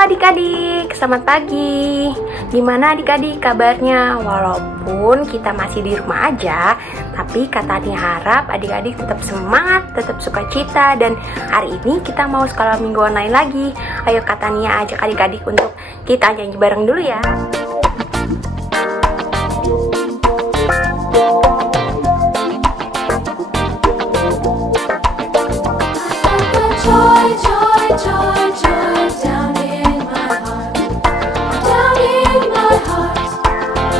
adik-adik, selamat pagi. Gimana adik-adik kabarnya? Walaupun kita masih di rumah aja, tapi Kak Tani harap adik-adik tetap semangat, tetap sukacita. Dan hari ini kita mau sekolah minggu online lagi. Ayo Kak Tani ajak adik-adik untuk kita nyanyi bareng dulu ya. Joy, joy, joy, joy, down in my heart, down in my heart,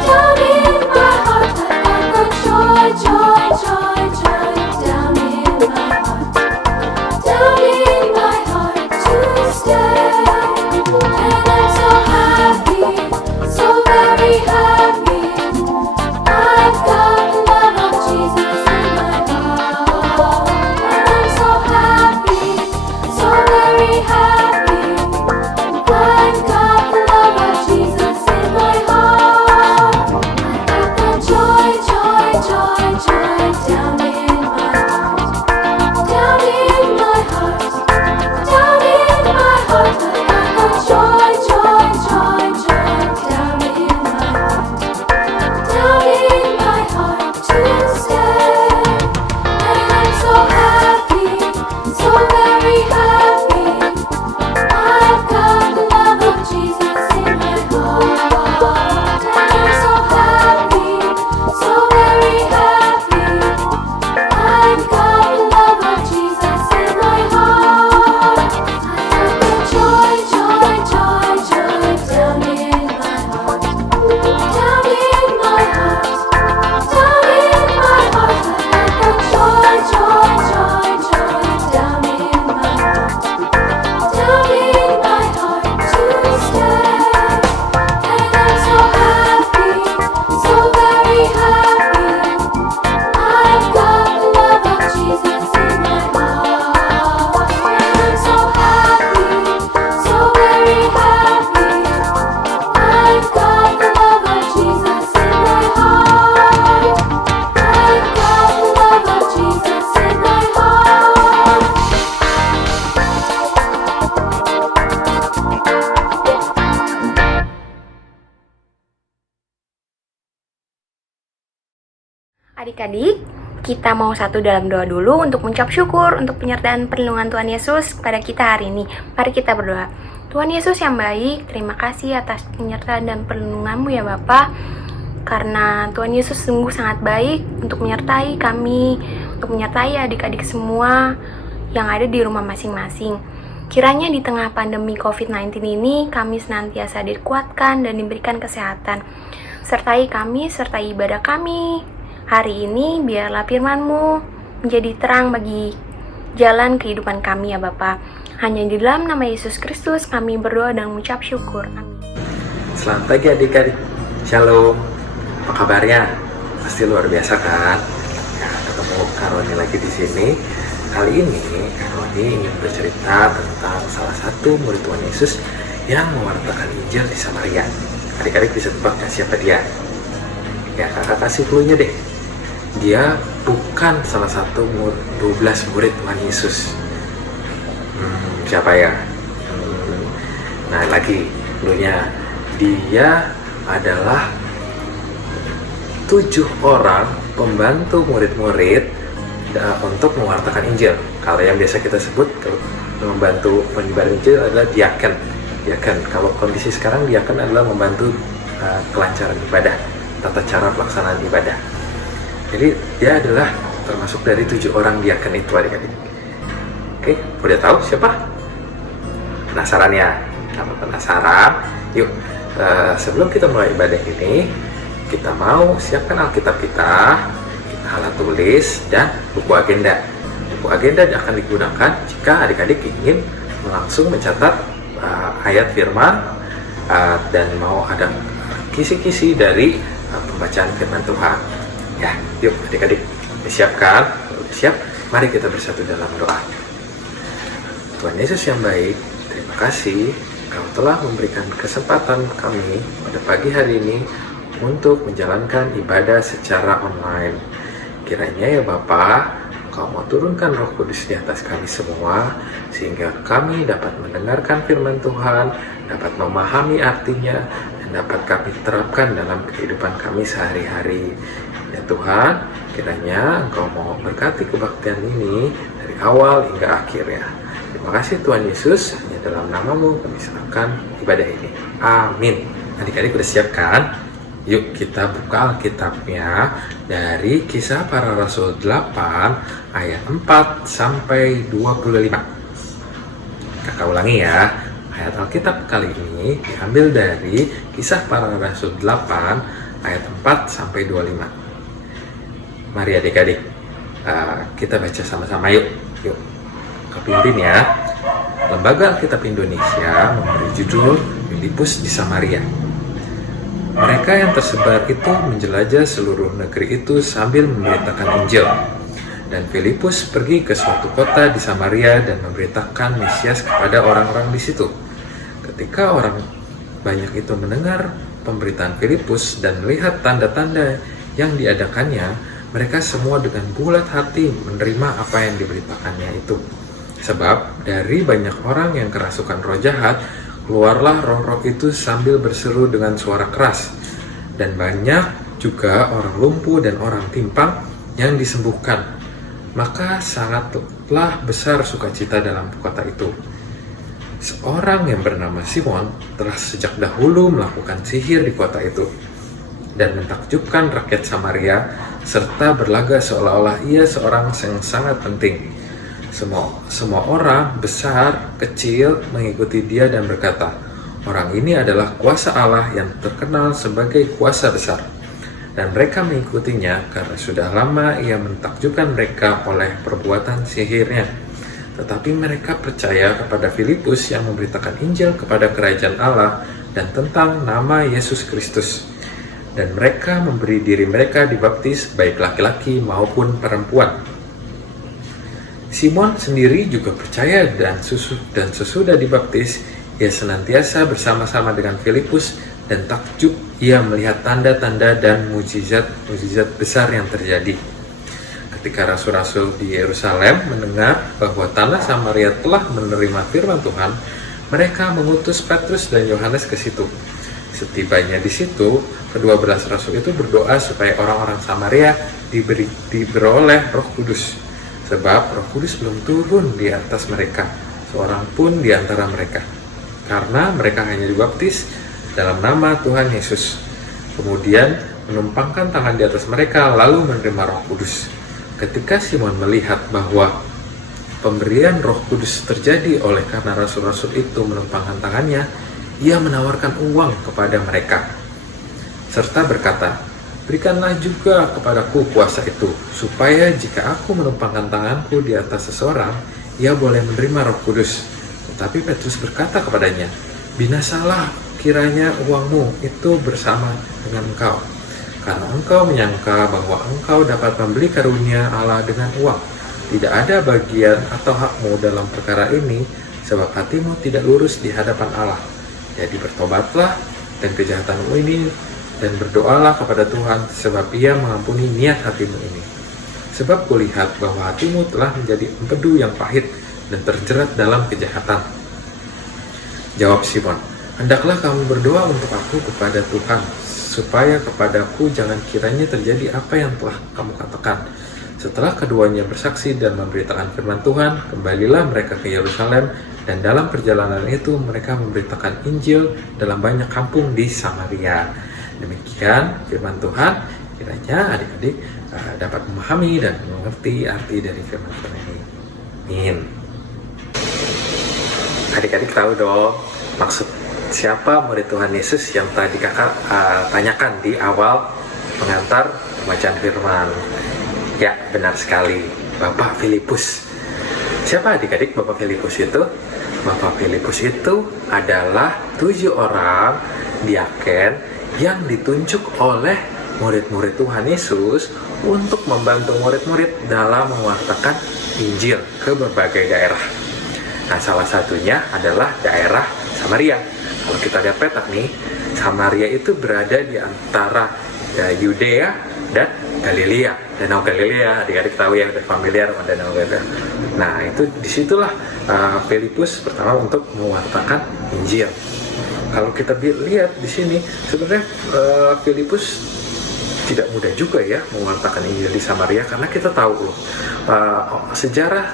down in my heart. I got the joy, joy, joy, joy, down in my heart to stay. And I'm so happy, so very happy. I've got the love of Jesus in my heart. And I'm so happy, so very happy. I've got the love of Jesus in my heart. I've got the joy, joy, joy, joy down in my heart, down in my heart, down in my heart. I've got the joy, joy, joy, joy down in my heart to stay. And I'm so happy, so very happy. I've got the love of Jesus in my heart. And I'm so happy, so very happy. I've got the love of Jesus in my heart. I've got the joy, joy, joy, joy down in my heart, down in my heart, down in my heart. I've got the joy, joy, joy, joy down in my heart, to stay. And I'm so happy, so very happy. I've got the love of Jesus in my heart. And I'm so happy, so very happy. I've got the love of Jesus in my heart. I've got the love of Jesus in my heart. Adik-adik, kita mau satu dalam doa dulu untuk mengucap syukur untuk penyertaan perlindungan Tuhan Yesus kepada kita hari ini. Mari kita berdoa. Tuhan Yesus yang baik, terima kasih atas penyertaan dan perlindungan-Mu ya Bapa. Karena Tuhan Yesus sungguh sangat baik untuk menyertai kami, untuk menyertai adik-adik semua yang ada di rumah masing-masing. Kiranya di tengah pandemi COVID-19 ini, kami senantiasa dikuatkan dan diberikan kesehatan. Sertai kami, sertai ibadah kami. Hari ini biarlah firman-Mu menjadi terang bagi jalan kehidupan kami ya Bapa. Hanya di dalam nama Yesus Kristus kami berdoa dan mengucap syukur. Amin. Selamat pagi adik-adik. Shalom. Apa kabarnya? Pasti luar biasa kan? Nah, ketemu Karoni lagi di sini. Kali ini Karoni ingin bercerita tentang salah satu murid Tuhan Yesus yang mewartakan Injil di Samaria. Adik-adik bisa tebak siapa dia? Ya, kakak kasih clue-nya deh. Dia bukan salah satu 12 murid Tuhan Yesus. Siapa ya? Nah, lagi clue-nya. Dia adalah 7 orang pembantu murid-murid untuk mewartakan Injil. Kalau yang biasa kita sebut membantu penyebar Injil adalah diaken. Kalau kondisi sekarang diaken adalah membantu kelancaran ibadah, tata cara pelaksanaan ibadah. Jadi dia adalah termasuk dari 7 orang diaken itu adik-adik. Oke, udah tahu siapa? Penasaran ya? Kalau penasaran, yuk sebelum kita mulai ibadah ini, kita mau siapkan Alkitab kita alat tulis, dan buku agenda. Buku agenda akan digunakan jika adik-adik ingin langsung mencatat ayat firman dan mau ada kisi-kisi dari pembacaan firman Tuhan. Ya, yuk adik-adik, disiapkan? Kalau udah siap, mari kita bersatu dalam doa. Tuhan Yesus yang baik, terima kasih Kau telah memberikan kesempatan kami pada pagi hari ini untuk menjalankan ibadah secara online. Kiranya ya Bapa, Engkau mau turunkan Roh Kudus di atas kami semua, sehingga kami dapat mendengarkan firman Tuhan, dapat memahami artinya, dan dapat kami terapkan dalam kehidupan kami sehari-hari. Ya Tuhan, kiranya Engkau mau berkati kebaktian ini dari awal hingga akhir ya. Terima kasih Tuhan Yesus, hanya dalam nama-Mu kami serahkan ibadah ini. Amin. Adik-adik udah siap kan? Yuk kita buka Alkitabnya dari Kisah Para Rasul 8 ayat 4 sampai 25. Kakak ulangi ya. Ayat Alkitab kali ini diambil dari Kisah Para Rasul 8 ayat 4 sampai 25. Mari adik-adik, kita baca sama-sama yuk. Yuk, kepimpin ya. Lembaga Alkitab Indonesia memberi judul Filipus di Samaria. Mereka yang tersebar itu menjelajah seluruh negeri itu sambil memberitakan Injil. Dan Filipus pergi ke suatu kota di Samaria dan memberitakan Mesias kepada orang-orang di situ. Ketika orang banyak itu mendengar pemberitaan Filipus dan melihat tanda-tanda yang diadakannya, mereka semua dengan bulat hati menerima apa yang diberitakannya itu. Sebab dari banyak orang yang kerasukan roh jahat, keluarlah roh-roh itu sambil berseru dengan suara keras. Dan banyak juga orang lumpuh dan orang timpang yang disembuhkan. Maka sangatlah besar sukacita dalam kota itu. Seorang yang bernama Simon telah sejak dahulu melakukan sihir di kota itu dan mentakjubkan rakyat Samaria, serta berlaga seolah-olah ia seorang yang sangat penting. Semua orang, besar, kecil, mengikuti dia dan berkata, orang ini adalah kuasa Allah yang terkenal sebagai kuasa besar. Dan mereka mengikutinya karena sudah lama ia mentakjubkan mereka oleh perbuatan sihirnya. Tetapi mereka percaya kepada Filipus yang memberitakan Injil kepada kerajaan Allah dan tentang nama Yesus Kristus. Dan mereka memberi diri mereka dibaptis baik laki-laki maupun perempuan. Simon sendiri juga percaya dan sesudah dibaptis, ia senantiasa bersama-sama dengan Filipus dan takjub ia melihat tanda-tanda dan mujizat besar yang terjadi. Ketika rasul-rasul di Yerusalem mendengar bahwa tanah Samaria telah menerima firman Tuhan, mereka mengutus Petrus dan Yohanes ke situ. Setibanya di situ, ke-12 rasul itu berdoa supaya orang-orang Samaria diberoleh Roh Kudus. Sebab Roh Kudus belum turun di atas mereka, seorang pun di antara mereka. Karena mereka hanya dibaptis dalam nama Tuhan Yesus. Kemudian menumpangkan tangan di atas mereka, lalu menerima Roh Kudus. Ketika Simon melihat bahwa pemberian Roh Kudus terjadi oleh karena rasul-rasul itu menumpangkan tangannya, ia menawarkan uang kepada mereka. Serta berkata, berikanlah juga kepadaku kuasa itu, supaya jika aku menumpangkan tanganku di atas seseorang, ia boleh menerima Roh Kudus. Tetapi Petrus berkata kepadanya, binasalah kiranya uangmu itu bersama dengan engkau, karena engkau menyangka bahwa engkau dapat membeli karunia Allah dengan uang. Tidak ada bagian atau hakmu dalam perkara ini, sebab hatimu tidak lurus di hadapan Allah. Jadi bertobatlah dan kejahatanmu ini, dan berdoalah kepada Tuhan, sebab ia mengampuni niat hatimu ini. Sebab kulihat bahwa hatimu telah menjadi empedu yang pahit dan terjerat dalam kejahatan. Jawab Simon, hendaklah kamu berdoa untuk aku kepada Tuhan, supaya kepadaku jangan kiranya terjadi apa yang telah kamu katakan. Setelah keduanya bersaksi dan memberitakan firman Tuhan, kembalilah mereka ke Yerusalem, dan dalam perjalanan itu mereka memberitakan Injil dalam banyak kampung di Samaria. Demikian firman Tuhan, kiranya adik-adik dapat memahami dan mengerti arti dari firman Tuhan ini. Amin. Adik-adik tahu dong maksud siapa murid Tuhan Yesus yang tadi kakak tanyakan di awal pengantar pembacaan firman? Ya, benar sekali, Bapak Filipus. Siapa adik-adik Bapak Filipus itu? Bapak Filipus itu adalah 7 orang diaken yang ditunjuk oleh murid-murid Tuhan Yesus untuk membantu murid-murid dalam mewartakan Injil ke berbagai daerah. Nah, salah satunya adalah daerah Samaria. Kalau kita lihat petak nih, Samaria itu berada di antara Yudea dan Galilea, Danau Galilea. Adik-adik tahu ya, udah familiar sama Danau Galilea. Nah, itu disitulah Filipus pertama untuk mewartakan Injil. Kalau kita lihat di sini, sebenarnya Filipus tidak mudah juga ya mewartakan Injil di Samaria, karena kita tahu loh, sejarah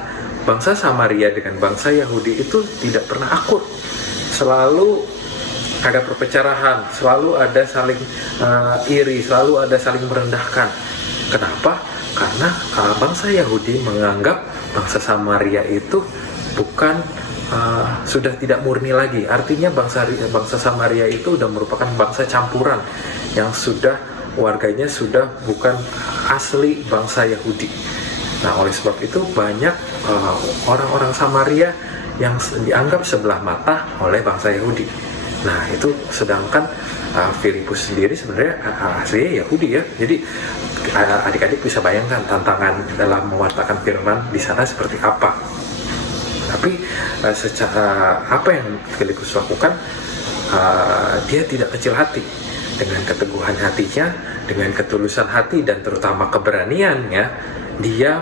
bangsa Samaria dengan bangsa Yahudi itu tidak pernah akur. Selalu ada perpecahan, selalu ada saling iri, selalu ada saling merendahkan. Kenapa? Karena bangsa Yahudi menganggap bangsa Samaria itu bukan sudah tidak murni lagi. Artinya bangsa Samaria itu sudah merupakan bangsa campuran yang sudah warganya sudah bukan asli bangsa Yahudi. Nah, oleh sebab itu banyak orang-orang Samaria yang dianggap sebelah mata oleh bangsa Yahudi. Nah, itu sedangkan Filipus sendiri sebenarnya aslinya Yahudi ya. Jadi adik-adik bisa bayangkan tantangan dalam mewartakan firman di sana seperti apa. Tapi secara apa yang Filipus lakukan, dia tidak kecil hati. Dengan keteguhan hatinya, dengan ketulusan hati, dan terutama keberaniannya, dia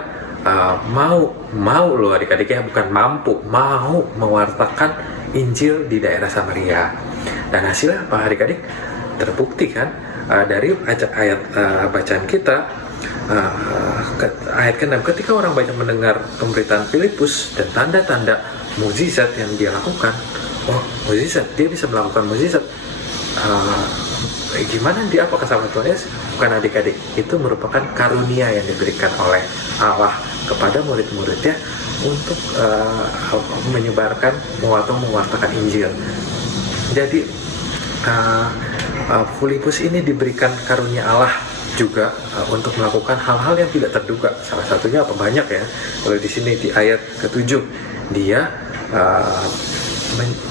mau loh adik-adik ya, bukan mampu, mau mewartakan Injil di daerah Samaria. Dan hasilnya apa adik-adik? Terbukti kan dari ayat bacaan kita, ayat ke-6, ketika orang banyak mendengar pemberitaan Filipus dan tanda-tanda mukjizat yang dia lakukan. Oh, mukjizat, dia bisa melakukan mukjizat. Gimana dia, apakah sama Tuhan Yesus? Bukan adik-adik, itu merupakan karunia yang diberikan oleh Allah kepada murid-muridnya untuk menyebarkan atau mewartakan Injil. Jadi Filipus ini diberikan karunia Allah juga untuk melakukan hal-hal yang tidak terduga. Salah satunya apa, banyak ya. Kalau di sini di ayat ke-7, dia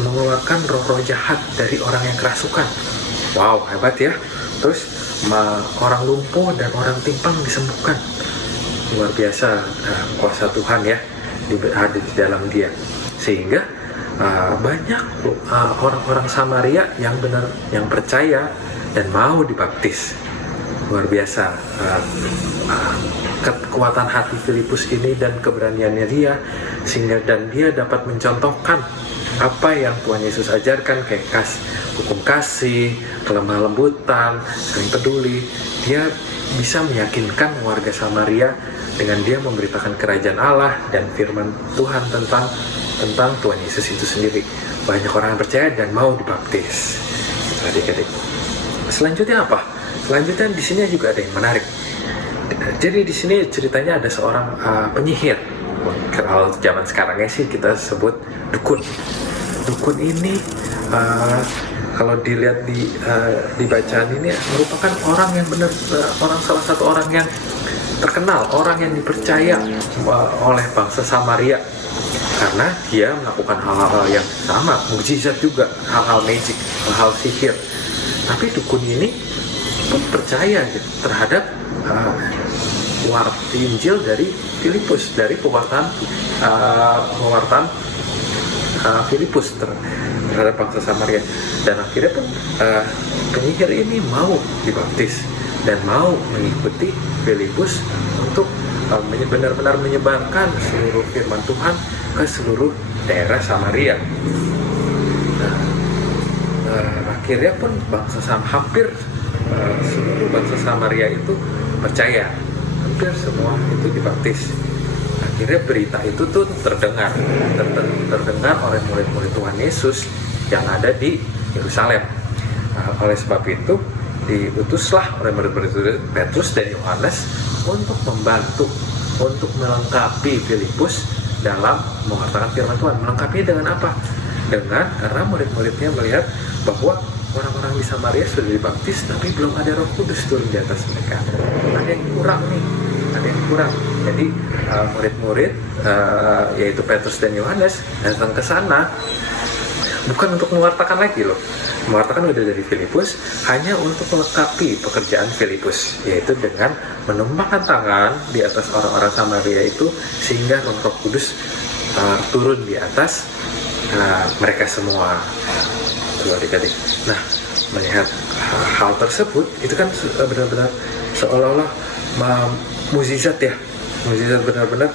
mengeluarkan roh-roh jahat dari orang yang kerasukan. Wow, hebat ya. Terus orang lumpuh dan orang timpang disembuhkan. Luar biasa kuasa Tuhan ya ada di dalam dia. Sehingga banyak orang-orang Samaria yang benar, yang percaya dan mau dibaptis. Luar biasa kekuatan hati Filipus ini dan keberaniannya dia, sehingga dan dia dapat mencontohkan apa yang Tuhan Yesus ajarkan, kayak hukum kasih, kelemah lembutan, saling peduli. Dia bisa meyakinkan warga Samaria dengan dia memberitakan kerajaan Allah dan firman Tuhan tentang Tuhan Yesus itu sendiri. Banyak orang yang percaya dan mau dibaptis. Adik-adik. Selanjutnya apa? Selanjutnya di sini juga ada yang menarik. Jadi di sini ceritanya ada seorang penyihir. Kalau zaman sekarangnya sih kita sebut dukun. Dukun ini kalau dilihat di bacaan ini merupakan orang yang benar, salah satu orang yang terkenal, orang yang dipercaya oleh bangsa Samaria, karena dia melakukan hal-hal yang sama, mukjizat juga, hal-hal magic, hal-hal sihir. Tapi dukun ini pun percaya terhadap Injil dari Filipus, dari pewartaan Filipus terhadap bangsa Samaria. Dan akhirnya pun penyihir ini mau dibaptis dan mau mengikuti Filipus untuk benar-benar menyebarkan seluruh firman Tuhan ke seluruh daerah Samaria. Akhirnya pun hampir seluruh bangsa Samaria itu percaya, hampir semua itu dibaptis. Akhirnya berita itu tuh terdengar oleh murid-murid Tuhan Yesus yang ada di Yerusalem. Oleh sebab itu diutuslah oleh murid-murid Petrus dan Yohanes untuk membantu, untuk melengkapi Filipus dalam mewartakan firman Tuhan. Melengkapinya dengan apa? Karena murid-muridnya melihat bahwa orang-orang di Samaria sudah dibaptis, tapi belum ada Roh Kudus turun di atas mereka. Ada yang kurang nih, ada yang kurang. Jadi murid-murid yaitu Petrus dan Yohanes datang ke sana bukan untuk mewartakan lagi loh. Mewartakan udah dari Filipus, hanya untuk melengkapi pekerjaan Filipus, yaitu dengan menumpahkan tangan di atas orang-orang Samaria itu sehingga Roh Kudus turun di atas mereka semua. Adik-adik. Nah, melihat hal tersebut, itu kan benar-benar seolah-olah mukjizat ya, mukjizat benar-benar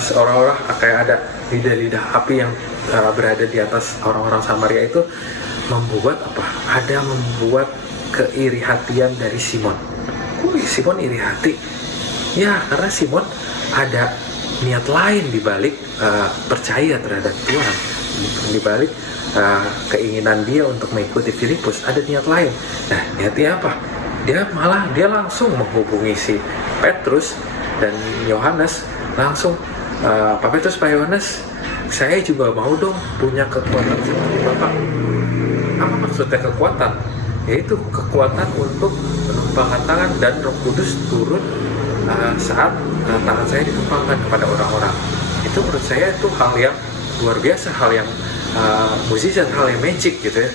seolah-olah kayak ada lidah-lidah api yang berada di atas orang-orang Samaria itu membuat keiri hatian dari Simon. Simon iri hati? Ya, karena Simon ada niat lain di balik percaya terhadap Tuhan, di balik keinginan dia untuk mengikuti Filipus, ada niat lain. Nah, niatnya apa? Dia langsung menghubungi si Petrus dan Yohanes, langsung Pak Petrus, Pak Yohanes, saya juga mau dong punya kekuatan seperti Bapak. Apa maksudnya kekuatan? Yaitu kekuatan untuk menumpangkan tangan dan Roh Kudus turun saat tangan saya ditumpangkan kepada orang-orang. Itu menurut saya itu hal yang luar biasa, hal yang mukjizat, hal yang magic gitu ya.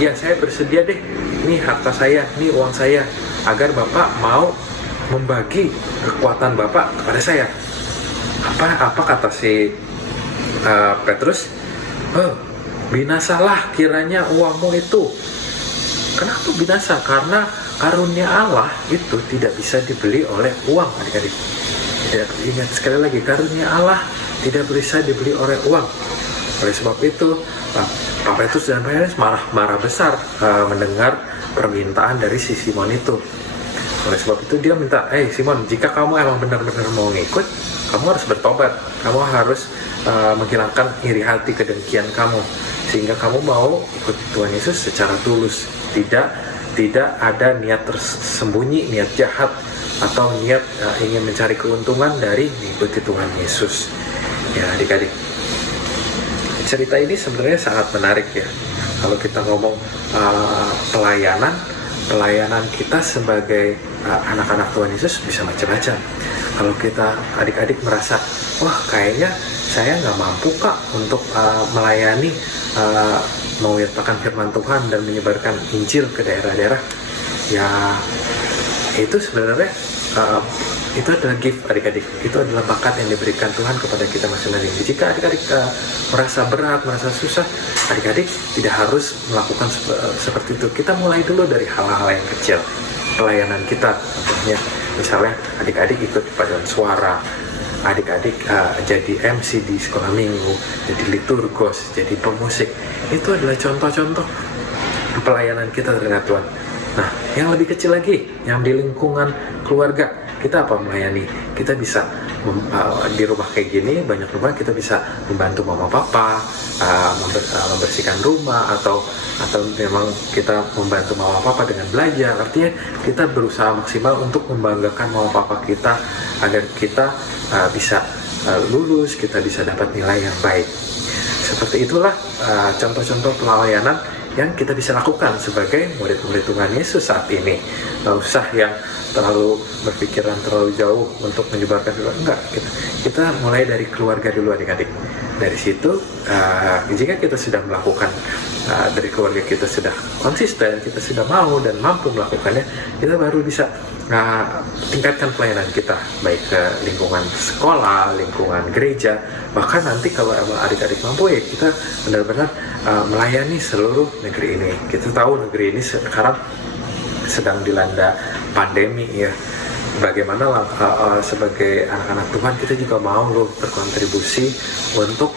Ya saya bersedia deh, ini harta saya, ini uang saya, agar Bapak mau membagi kekuatan Bapak kepada saya. Apa kata si Petrus? Binasalah kiranya uangmu itu. Kenapa binasa? Karena karunia Allah itu tidak bisa dibeli oleh uang, adik-adik. Ya, ingat sekali lagi, karunia Allah tidak bisa dibeli oleh uang. Oleh sebab itu, Pak Petrus dan Pak Yohanes marah besar mendengar permintaan dari si Simon itu. Oleh sebab itu dia minta, Simon, jika kamu emang benar-benar mau ngikut, kamu harus bertobat. Kamu harus menghilangkan iri hati kedengkian kamu, sehingga kamu mau ikut Tuhan Yesus secara tulus. Tidak ada niat tersembunyi, niat jahat, atau niat ingin mencari keuntungan dari mengikuti Tuhan Yesus. Ya, adik-adik, cerita ini sebenarnya sangat menarik ya. Kalau kita ngomong pelayanan kita sebagai anak-anak Tuhan Yesus bisa macam-macam. Kalau kita adik-adik merasa, wah kayaknya saya nggak mampu Kak untuk melayani, mewartakan firman Tuhan dan menyebarkan Injil ke daerah-daerah, ya itu sebenarnya itu adalah gift adik-adik, itu adalah bakat yang diberikan Tuhan kepada kita masing-masing. Jika adik-adik merasa berat, merasa susah, adik-adik tidak harus melakukan seperti itu. Kita mulai dulu dari hal-hal yang kecil, pelayanan kita. Contohnya misalnya adik-adik ikut paduan suara, adik-adik jadi MC di sekolah minggu, jadi liturgos, jadi pemusik. Itu adalah contoh-contoh pelayanan kita terhadap Tuhan. Nah, yang lebih kecil lagi, yang di lingkungan keluarga, kita apa melayani? Kita bisa di rumah kayak gini, banyak rumah kita bisa membantu mama papa membersihkan rumah, atau memang kita membantu mama papa dengan belajar. Artinya kita berusaha maksimal untuk membanggakan mama papa kita agar kita bisa lulus, kita bisa dapat nilai yang baik. Seperti itulah contoh-contoh pelayanan yang kita bisa lakukan sebagai murid-murid Tuhan Yesus saat ini. Nggak usah yang terlalu berpikiran terlalu jauh untuk menyebarkan firman. Enggak, kita mulai dari keluarga dulu adik-adik. Dari situ jika kita sudah melakukan, dari keluarga kita sudah konsisten, kita sudah mau dan mampu melakukannya, kita baru bisa tingkatkan pelayanan kita, baik ke lingkungan sekolah, lingkungan gereja, bahkan nanti kalau adik-adik mampu ya kita benar-benar melayani seluruh negeri ini. Kita tahu negeri ini sekarang sedang dilanda pandemi ya. Bagaimana sebagai anak-anak Tuhan kita juga mau loh berkontribusi untuk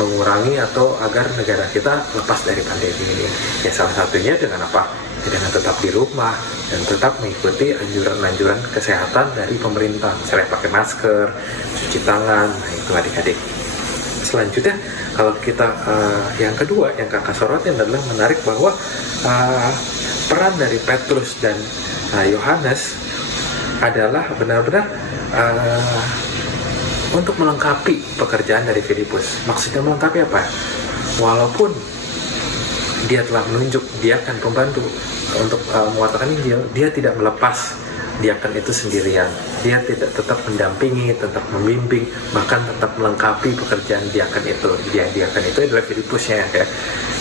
mengurangi atau agar negara kita lepas dari pandemi ini. Ya salah satunya dengan apa? Dengan tetap di rumah dan tetap mengikuti anjuran-anjuran kesehatan dari pemerintah, misalnya pakai masker, cuci tangan. Nah itu adik-adik. Selanjutnya kalau kita yang kedua yang kakak sorotin adalah menarik bahwa peran dari Petrus dan Yohanes adalah benar-benar untuk melengkapi pekerjaan dari Filipus. Maksudnya melengkapi apa? Walaupun dia telah menunjuk diakan pembantu untuk mewartakan Injil, dia tidak melepas diakan itu sendirian. Dia tidak tetap mendampingi, tetap membimbing, bahkan tetap melengkapi pekerjaan diakan itu. Diakan itu adalah Filipusnya ya.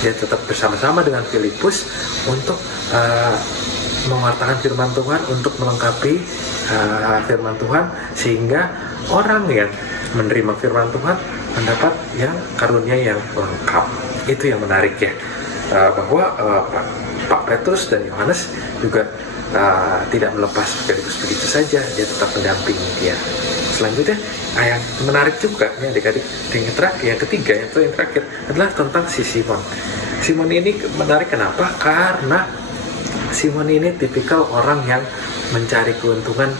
Dia tetap bersama-sama dengan Filipus untuk mewartakan firman Tuhan, untuk melengkapi firman Tuhan, sehingga orang yang menerima firman Tuhan mendapat yang karunia yang lengkap. Itu yang menarik ya. bahwa Pak Petrus dan Yohanes juga tidak melepas Filipus begitu saja, dia tetap mendampingi dia. Selanjutnya yang menarik juga nih adik-adik, yang ketiga yang terakhir adalah tentang si Simon. Simon ini menarik kenapa? Karena Simon ini tipikal orang yang mencari keuntungan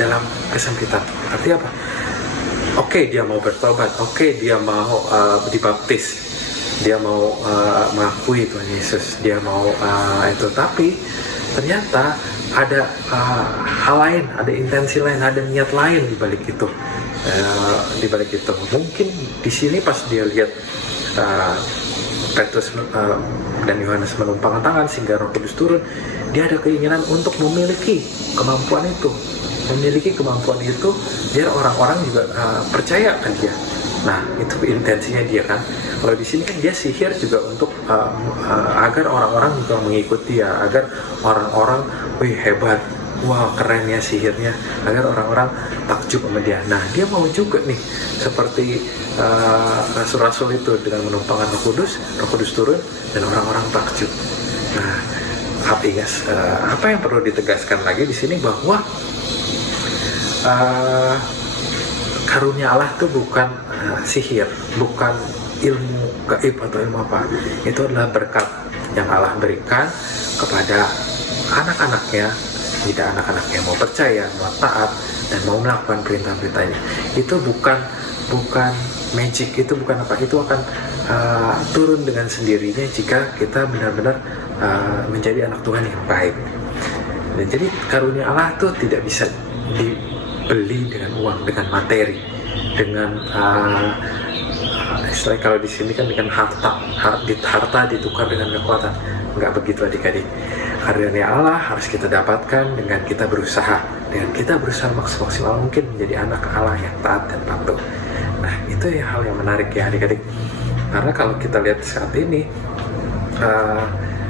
dalam kesempitan. Artinya apa? Oke, dia mau bertobat, oke, dia mau dibaptis, dia mau mengakui Tuhan Yesus, dia mau itu, tapi ternyata ada hal lain, ada intensi lain, ada niat lain di balik itu. Mungkin di sini pas dia lihat Petrus dan Yohanes menumpangkan tangan sehingga Roh Kudus turun, dia ada keinginan untuk memiliki kemampuan itu, biar orang-orang juga percaya ke dia. Nah, itu intensinya dia kan. Kalau di sini kan dia sihir juga untuk agar orang-orang juga mengikuti dia, agar orang-orang, wih hebat, wah keren ya sihirnya, agar orang-orang takjub sama dia. Nah, dia mau juga nih seperti rasul-rasul itu dengan menumpangkan Roh Kudus turun dan orang-orang takjub. Nah, apa yang perlu ditegaskan lagi di sini bahwa karunia Allah itu bukan sihir, bukan ilmu gaib atau ilmu apa. Itu adalah berkat yang Allah berikan kepada anak-anaknya, jika anak-anaknya mau percaya, mau taat, dan mau melakukan perintah-perintahnya. Itu bukan magic, itu bukan apa, itu akan turun dengan sendirinya jika kita benar-benar menjadi anak Tuhan yang baik. Dan jadi karunia Allah itu tidak bisa dibeli dengan uang, dengan materi, dengan istilahnya kalau di sini kan dengan harta ditukar dengan kekuatan. Enggak begitu adik-adik. Karunia Allah harus kita dapatkan dengan kita berusaha, maksimal mungkin menjadi anak Allah yang taat dan patuh. Nah, itu ya hal yang menarik ya adik-adik. Karena kalau kita lihat saat ini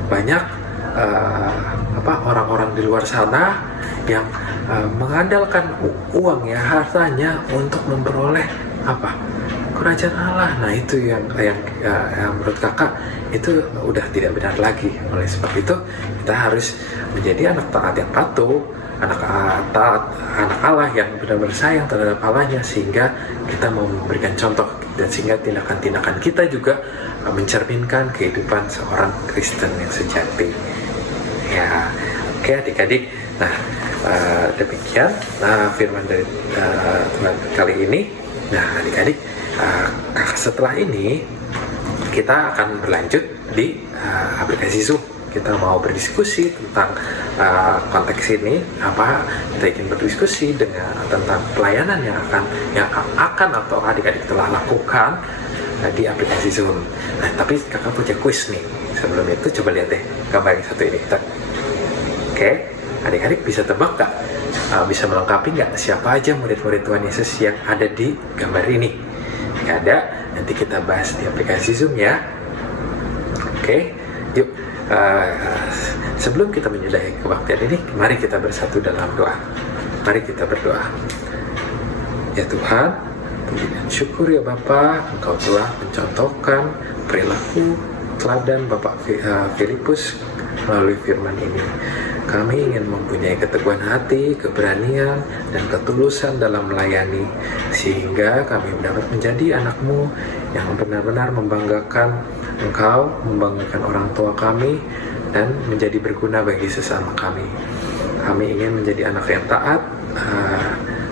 banyak orang-orang di luar sana yang mengandalkan uang ya, hartanya untuk memperoleh kerajaan Allah. Nah, itu yang menurut kakak itu udah tidak benar lagi. Oleh sebab itu kita harus menjadi anak taat yang patuh, anak Allah yang benar-benar sayang terhadap Allahnya, sehingga kita mau memberikan contoh, dan sehingga tindakan-tindakan kita juga mencerminkan kehidupan seorang Kristen yang sejati. Ya, oke adik-adik. Nah, demikian firman dari Tuhan kali ini. Nah, adik-adik, setelah ini kita akan berlanjut di aplikasi Zoom. Kita mau berdiskusi tentang konteks ini, kita ingin berdiskusi tentang pelayanan yang akan atau adik-adik telah lakukan di aplikasi Zoom. Nah, tapi kakak punya quiz nih. Sebelum itu coba lihat deh gambar yang satu ini. Oke, adik-adik bisa tebak nggak? Bisa melengkapi nggak siapa aja murid-murid Tuhan Yesus yang ada di gambar ini? Nggak ada? Nanti kita bahas di aplikasi Zoom ya. Oke, yuk. Sebelum kita menyudahi kebaktian ini, mari kita bersatu dalam doa. Mari kita berdoa. Ya Tuhan, puji dan syukur ya Bapa, Engkau telah mencontohkan perilaku teladan Bapak Filipus melalui firman ini. Kami ingin mempunyai keteguhan hati, keberanian, dan ketulusan dalam melayani, sehingga kami dapat menjadi anak-Mu yang benar-benar membanggakan Engkau, membanggakan orang tua kami, dan menjadi berguna bagi sesama kami. Kami ingin menjadi anak yang taat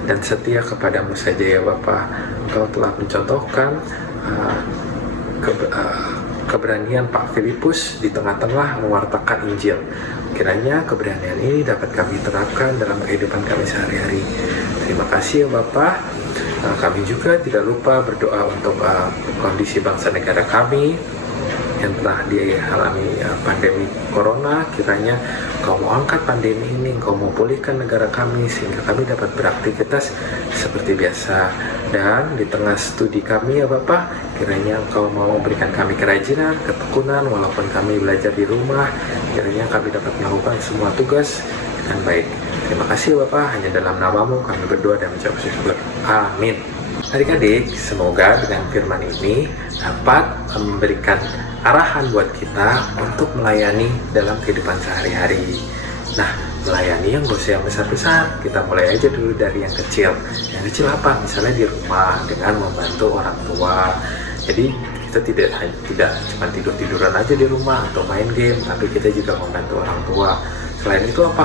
dan setia kepadamu saja ya Bapa. Engkau telah mencontohkan keberanian Pak Filipus di tengah-tengah mewartakan Injil. Kiranya keberanian ini dapat kami terapkan dalam kehidupan kami sehari-hari. Terima kasih ya Bapak. Kami juga tidak lupa berdoa untuk kondisi bangsa negara kami yang telah dialami pandemi corona. Kiranya Kau mau angkat pandemi ini, Kau mau pulihkan negara kami sehingga kami dapat beraktivitas seperti biasa. Dan di tengah studi kami ya Bapak, kiranya Engkau mau berikan kami kerajinan, ketekunan walaupun kami belajar di rumah. Kiranya kami dapat melakukan semua tugas dengan baik. Terima kasih Bapak, hanya dalam namamu kami berdoa dan mengucap syukur. Amin. Adik-adik, semoga dengan firman ini dapat memberikan arahan buat kita untuk melayani dalam kehidupan sehari-hari. Nah, melayani yang gak usah yang besar-besar, kita mulai aja dulu dari yang kecil. Yang kecil apa? Misalnya di rumah dengan membantu orang tua. Jadi kita tidak cuma tidur-tiduran aja di rumah atau main game, tapi kita juga membantu orang tua. Selain itu apa?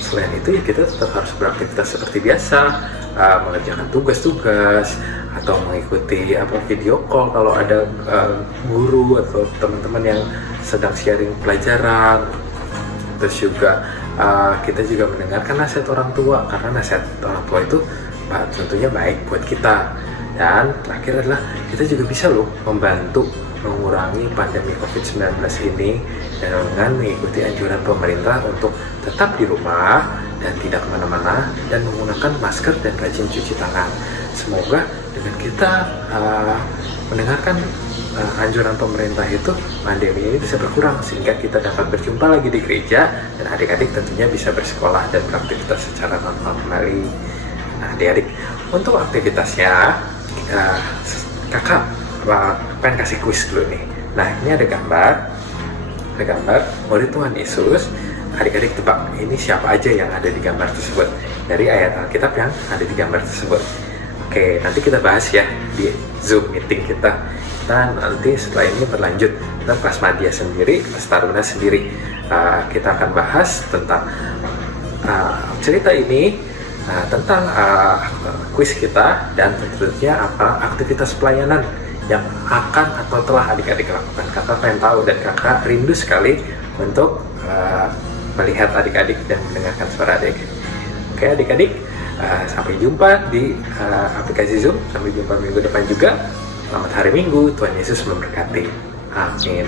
Selain itu ya kita tetap harus beraktivitas seperti biasa, mengerjakan tugas-tugas atau mengikuti video call kalau ada guru atau teman-teman yang sedang sharing pelajaran. Terus juga kita juga mendengarkan nasihat orang tua, karena nasihat orang tua itu tentunya baik buat kita. Dan terakhir adalah kita juga bisa membantu mengurangi pandemi COVID-19 ini dengan mengikuti anjuran pemerintah untuk tetap di rumah dan tidak kemana-mana, dan menggunakan masker dan rajin cuci tangan. Semoga dengan kita mendengarkan anjuran pemerintah itu, pandemi ini bisa berkurang sehingga kita dapat berjumpa lagi di gereja dan adik-adik tentunya bisa bersekolah dan beraktivitas secara normal kembali. Nah, adik-adik, untuk aktivitasnya kakak pengen kasih kuis dulu nih. Nah, ini ada gambar murid Tuhan Yesus. Adik-adik tebak ini siapa aja yang ada di gambar tersebut dari ayat Alkitab yang ada di gambar tersebut. Oke, nanti kita bahas ya di Zoom meeting kita. Dan nanti setelah ini berlanjut ke kelas Madya sendiri, kelas Taruna sendiri. Kita akan bahas tentang cerita ini, tentang kuis kita, dan tentunya apa aktivitas pelayanan yang akan atau telah adik-adik lakukan. Kakak pengen tahu dan kakak rindu sekali untuk melihat adik-adik dan mendengarkan suara adik. Oke adik-adik, sampai jumpa di aplikasi Zoom. Sampai jumpa minggu depan juga. Selamat hari Minggu, Tuhan Yesus memberkati. Amin.